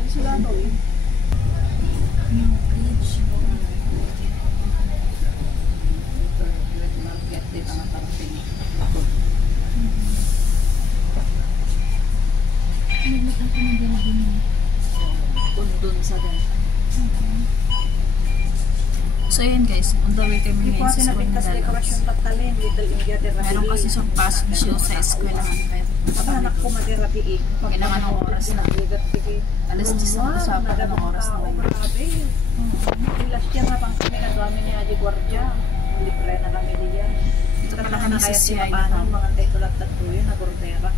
di sila ano eh. Yung bridge. Market din ang parating. Naglag ako ng gano'n. Kundun sa din. So yun guys, on the way kami ngayon sa school Pinapintas dekorasyon tatalin, Little India therapy. meron kasi siyang pasok show sa eskwelahan. Aba, anak ko materapi eh. Kailangan ng oras na. Alas 10 na sa para ng oras na. Grabe. Last year na pang kami nagami ni Adi Guardia. Libre na kami diyan. Ito pala kami sa CI na na. mga titulat at tuloy na Gordera.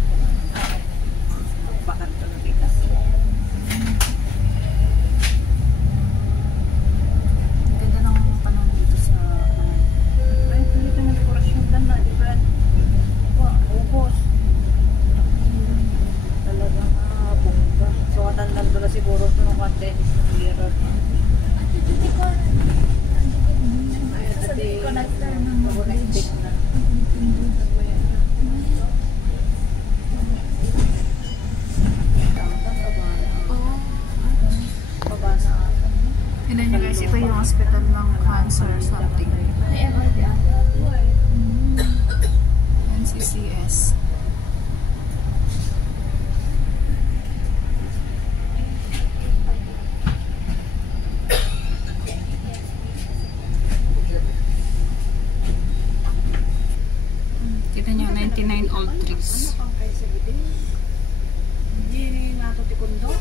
Bakit ito nabitas? Ganda ng panahon dito sa Ay, tuloy ng dekorasyon dan na, di ba? Wow, ubos. Talaga nga, bongga. So, katandang doon siguro ito ng condense ng lira. Sabi ko nag-start ng Connecting na. Yun na guys, ito yung hospital ng cancer or something. NCCS. Kita nyo, 99 old trees. Hindi nato tikundo.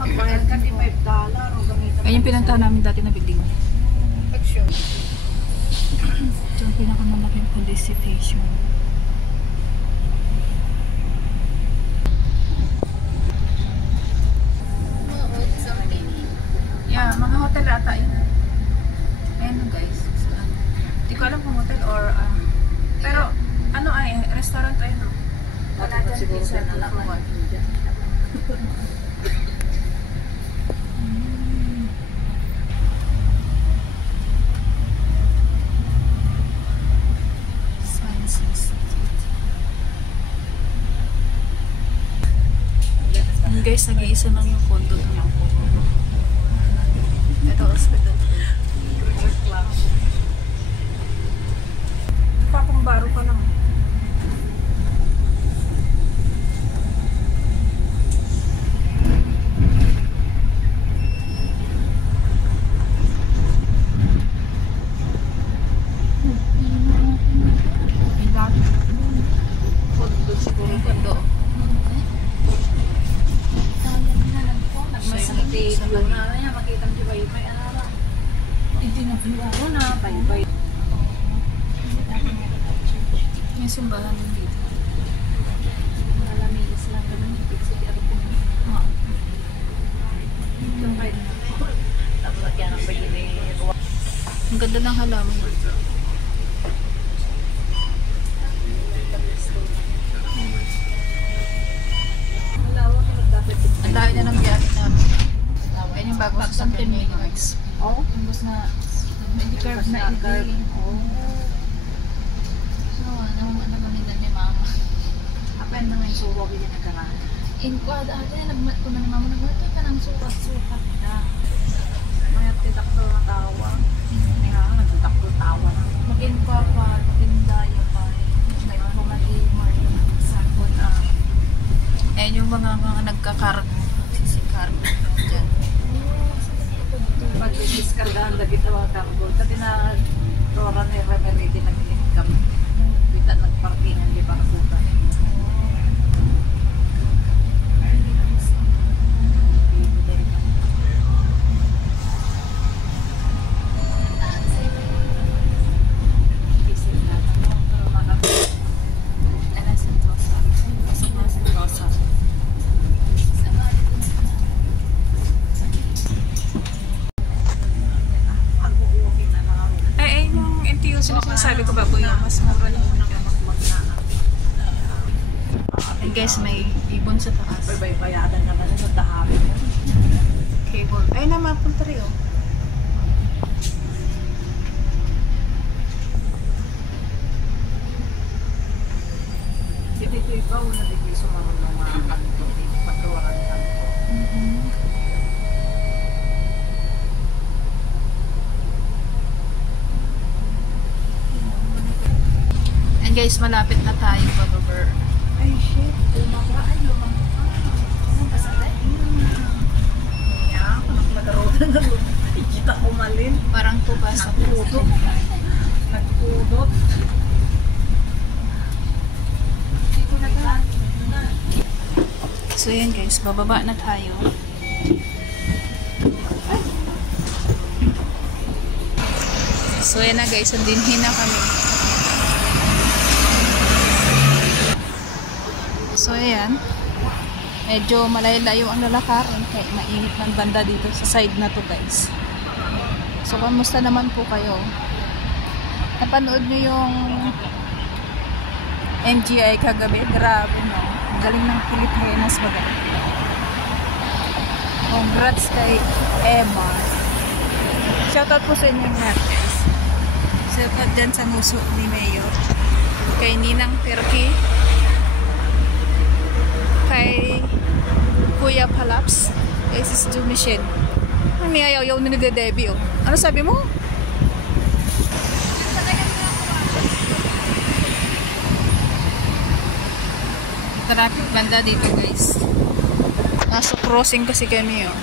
Magbayad ka di $5 o gamitan. Ayun yung pinuntahan namin dati na building. Action. Ito yung pinakamalaking police station. Yeah, mga hotel ata yun. Ayan guys. So, di ko alam kung hotel or pero ano ay restaurant ay no? Wala dyan Siguro pizza na lang. Science Institute. Yun guys, nag-iisa lang yung condo na. Ito hospital. Papang baro pa lang. Condo siguro. Condo. Yung na niya, makita mo si Baybay. Hindi na view ako na, Baybay. Yung simbahan din dito. Malamig Islam naman yung pizza di ako pumunta. Yung kahit tapos at yan ang pagiging Ang ganda ng halaman. malawak yung dapat. Ang dahil na ng biyahe namin. Ayun yung bagong sasakyan niya yung X. Oh? Yung bus na hindi curve na hindi. So, ano kami na ni mama. Apen na may suwag yun na karaan. In quad, ate, nagmat ko na ni mama. Nagmat ka ng sukat-sukat na. Mayat titakto na tawa. Hindi nga, nagtitakto tawa na. Mag-in-quad pa, mag-in-daya pa. Like, kumati-mar yung sakot. Ayun yung mga nagkakargo. Sisikargo. Diyan. Pag-diskargahan na kita mga kargo. Kasi na Rora na yung remerity na kinikam. Kita nagparkingan di ba kasuka. Sinasabi ko bago yung mas mura lang. And guys, may ibon sa taas. Baybayadan naman sa tahabi mo. Cable. Ay na, mapunta rin oh. Dito ikaw na dito sumarong ng mga kanto. Patuwaran guys, malapit na tayo pag-over. Ay, shit. Lumaba. Ay, lumaba. Ano ba sa tayo? Ako naglagarotan na lumaba. Kita ko malin. Parang tuba sa Nagpudot. Nagpudot. So yan guys, bababa na tayo. So yan na guys, andinhin na kami. So ayan, medyo malayo-layo ang lalakarin kaya mainit ng banda dito sa side na to guys. So kamusta naman po kayo? Napanood nyo yung NGI kagabi? Grabe no, ang galing ng Pilipinas magaling. Congrats kay Emma. Shoutout po sa inyo lahat guys. Shoutout dyan sa nguso ni Mayor, kay Ninang Perky, kay Kuya Palaps, kay Sis Jumichelle. May ayaw-yaw na nagde-debby oh. Ano sabi mo? Traffic banda dito guys. Nasa crossing kasi kami oh.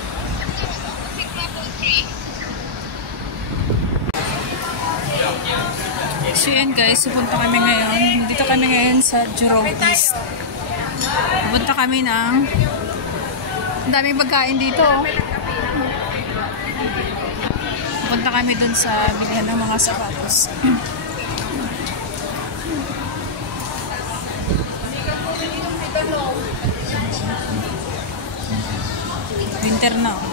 So yan guys, pupunta kami ngayon. Dito kami ngayon sa Jurong East. Pupunta kami ng ang daming pagkain dito oh. Pupunta kami dun sa bilihan ng mga sapatos. Winter na oh.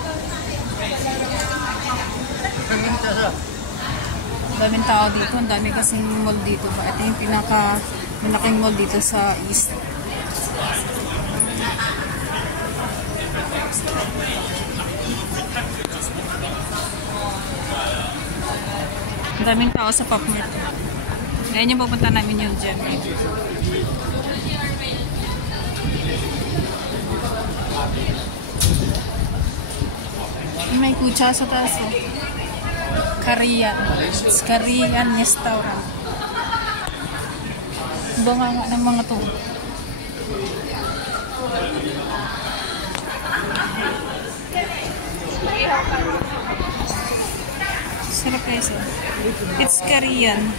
Daming tao dito, ang dami kasing mall dito ba? Ito yung pinaka malaking mall dito sa East. Ang daming tao sa Pop Mart. Ngayon yung pupunta namin yung gym. May kutsa sa taas oh. Korean. It's Korean restaurant. Bunga nga ng mga to. Sarap guys oh. It's Korean.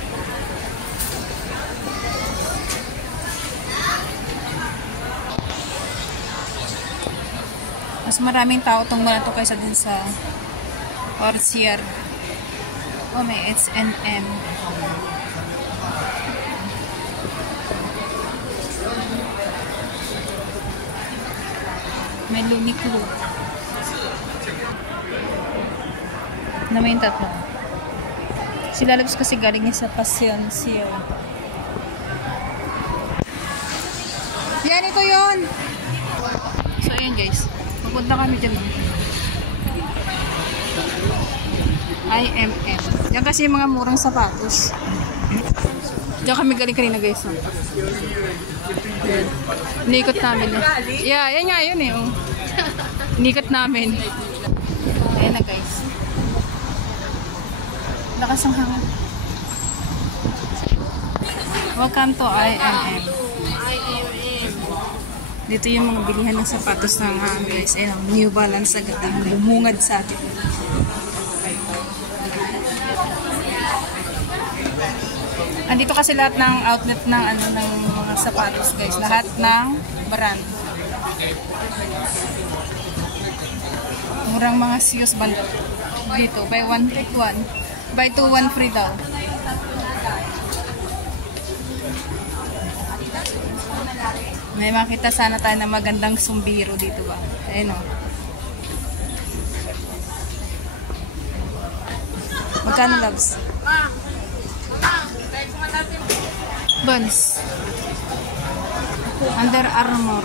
Mas maraming tao itong mga to kaysa din sa Orsier. Oh, may H&M. May Uniqlo. Na may tatlo. Si Lalabs kasi galing niya sa Passion Siya. Yan, ito yun! So, ayan guys. Pupunta kami dyan. IMM. Yan kasi yung mga murang sapatos. Diyan kami galing kanina guys. Inikot namin. Yeah, yan nga yun eh. Oh. Inikot namin. Ayan na guys. Lakas ang hangin. Welcome to IMM. Dito yung mga bilihan ng sapatos ng guys. Ayan, New Balance agad ang bumungad sa atin. Andito kasi lahat ng outlet ng ano ng mga sapatos guys, lahat ng brand. Murang mga shoes band dito, buy one take one, buy two one free daw. May makita sana tayo na magandang sumbiro dito ba? Ayun o. Magkano loves? Buns. Under Armour.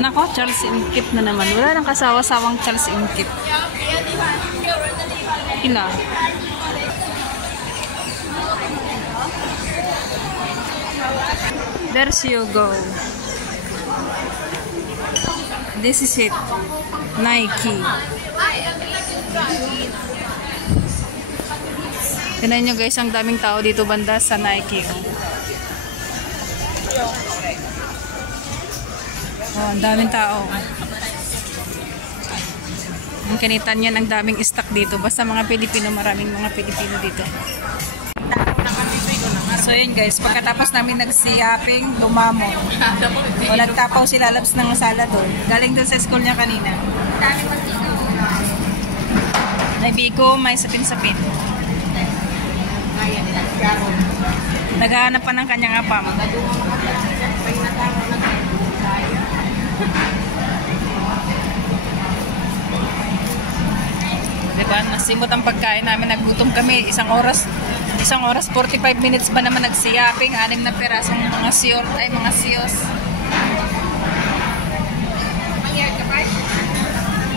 Nako, Charles & Kit na naman. Wala nang kasawa-sawang Charles & Kit. Ila. There's you go. This is it. Nike. Tignan nyo guys, ang daming tao dito banda sa Nike. Oh. Oh, ang daming tao. Ang kinitan yan, ang daming stock dito. Basta mga Pilipino, maraming mga Pilipino dito. So yun guys, pagkatapos namin nagsiyaping, lumamon. O nagtapaw sila labs ng sala doon. Galing doon sa school niya kanina. May biko, may sapin-sapin. Naghahanap pa ng kanyang apam. Diba? Nasimot ang pagkain namin. Nagutom kami. Isang oras 45 minutes ba naman nagsiyaping. 6 na pirasong mga siyol. Ay, mga siyos.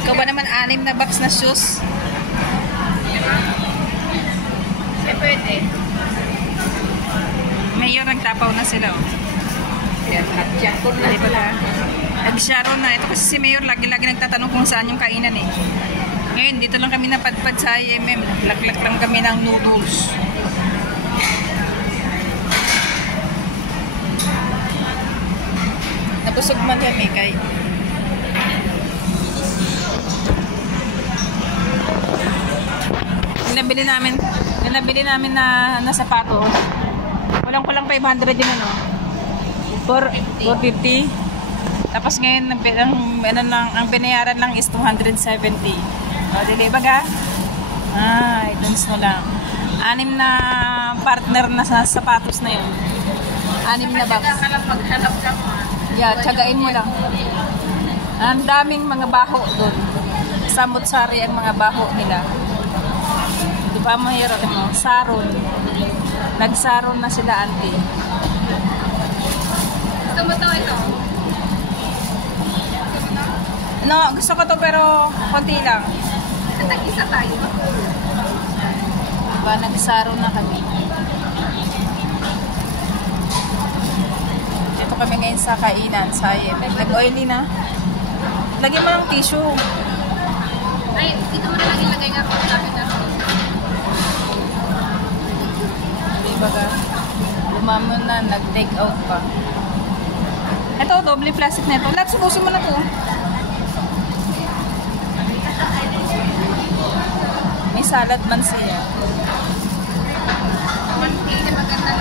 Ikaw ba naman 6 na box na shoes? Pwede. Mayor, nagtapaw na sila. Oh. Nag-sharon na. Ito kasi si Mayor, lagi-lagi nagtatanong kung saan yung kainan eh. Ngayon, dito lang kami napadpad sa IMM. Laklak lang kami ng noodles. Nabusog man kami kay nabili namin na sapatos. Walang 500 din ano. 450. Tapos ngayon ang binayaran lang is 270. O, dili baga? Ituns mo lang. 6 na partner na sa sapatos na yun. 6 na box. Yeah, tsagain mo lang. Ang daming mga baho doon. Samut-sari ang mga baho nila. Di ba mahirap mo? Saron. Nagsaron na sila, auntie. Gusto mo ito? No, gusto ko to pero konti lang. Nag-isa tayo. Diba, nagsaro na kami. Dito kami ngayon sa kainan, sa IMM. Nag-oily na. Lagyan mo ng tissue. Ay, dito mo na lang ilagay nga po namin na. Diba ka? Lumamon na, nag-take out pa. Ito, doble plastic na ito. Lahat, subusin mo na to. May salad man siya. Hindi maganda.